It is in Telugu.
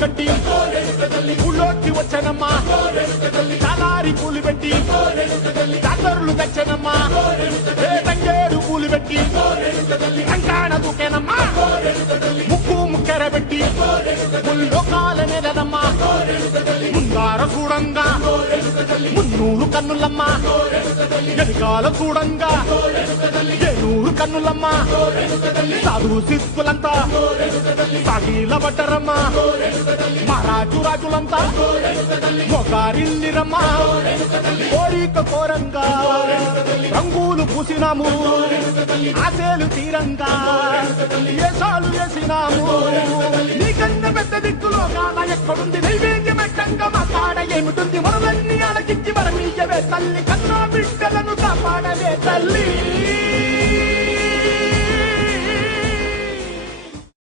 కట్టి ఊళ్ళోకి వచ్చానమ్మా చాలారి పూలు పెట్టి జాతరులు తెచ్చానమ్మా తంగేడు పూలు పెట్టి కంకాణ దూకేనమ్మా ముక్కు ముక్కెర పెట్టి ముల్లోకాల నెలనమ్మా ముందార చూడంగా మున్నూరు కన్నులమ్మా ఎనకాల చూడంగా ఏనూరు కన్నులమ్మా సాధువు సిక్కులంతా సాగిల పడ్డరమ్మా మహారాజు రాజులంతా మొగారిల్లిరమ్మా కోరిక కోరంగా రంగులు పూసినాము ఆశలు తీరంగా ఏసాలు వేసినాము నీకన్న పెద్ద దిక్కులో కాడ ఎక్కడుంది నైవేద్యం ఎట్టంగా మా కాడ ఏమిటుంది మనలన్నీ అలకిచ్చి మరమీయవే తల్లి కన్నా బిడ్డలను కాపాడవే తల్లి